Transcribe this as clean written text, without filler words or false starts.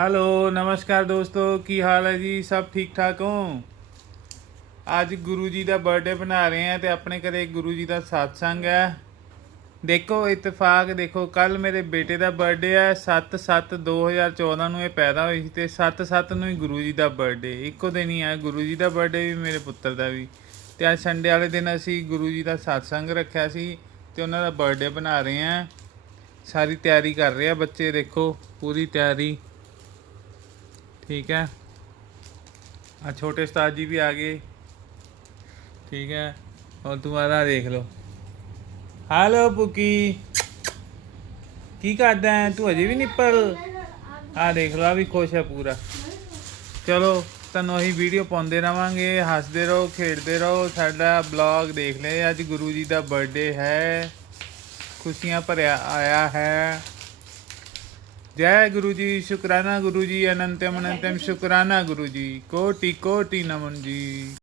Hello नमस्कार दोस्तों की हाल है जी। सब ठीक ठाक हो। ਅੱਜ ਗੁਰੂ ਜੀ ਦਾ ਬਰਥਡੇ ਬਣਾ ਰਹੇ ਆ ਤੇ ਆਪਣੇ ਘਰੇ ਗੁਰੂ ਜੀ ਦਾ satsang ਹੈ। ਦੇਖੋ ਇਤਫਾਕ ਦੇਖੋ, ਕੱਲ ਮੇਰੇ ਬੇਟੇ ਦਾ ਬਰਥਡੇ ਹੈ। 7/7/2014 ਨੂੰ ਇਹ ਪੈਦਾ ਹੋਈ ਸੀ ਤੇ 7/7 ਨੂੰ ਹੀ ਗੁਰੂ ਜੀ ਦਾ ਬਰਥਡੇ ਇੱਕੋ ਦਿਨ ਹੀ ਹੈ। ਗੁਰੂ ਜੀ ਦਾ ਬਰਥਡੇ ਵੀ ਮੇਰੇ ਪੁੱਤਰ ਦਾ ਵੀ। ਤੇ ਅੱਜ ਸੰਡੇ ਵਾਲੇ ਦਿਨ ਅਸੀਂ ਗੁਰੂ ਜੀ ਦਾ satsang ਰੱਖਿਆ ਸੀ ਤੇ ਉਹਨਾਂ ਦਾ ਬਰਥਡੇ ਬਣਾ ਰਹੇ ਆ। ਸਾਰੀ ਤਿਆਰੀ ਕਰ ਰਹੇ ਆ ਬੱਚੇ, ਦੇਖੋ ਪੂਰੀ ਤਿਆਰੀ। ठीक है, छोटे उस्ताद जी भी आ गए। ठीक है, और तुम्हारा देख लो। हेलो पुकी, की करदा है तू? अजे भी निप्पल आ देख लो, आ भी खुश है पूरा। चलो ਤੁਹਾਨੂੰ ਅਸੀਂ ਵੀਡੀਓ ਪਾਉਂਦੇ ਰਵਾਂਗੇ, ਹੱਸਦੇ ਰਹੋ ਖੇਡਦੇ ਰਹੋ। ਸਾਡਾ ਬਲੌਗ ਦੇਖ ਲੈ। ਅੱਜ ਗੁਰੂ ਜੀ ਦਾ ਬਰਥਡੇ ਹੈ, ਖੁਸ਼ੀਆਂ ਭਰਿਆ ਆਇਆ ਹੈ। जय गुरु जी, शुक्राना गुरु जी, अनंतम अनंतम शुक्राना गुरु जी, कोटि कोटि नमन जी।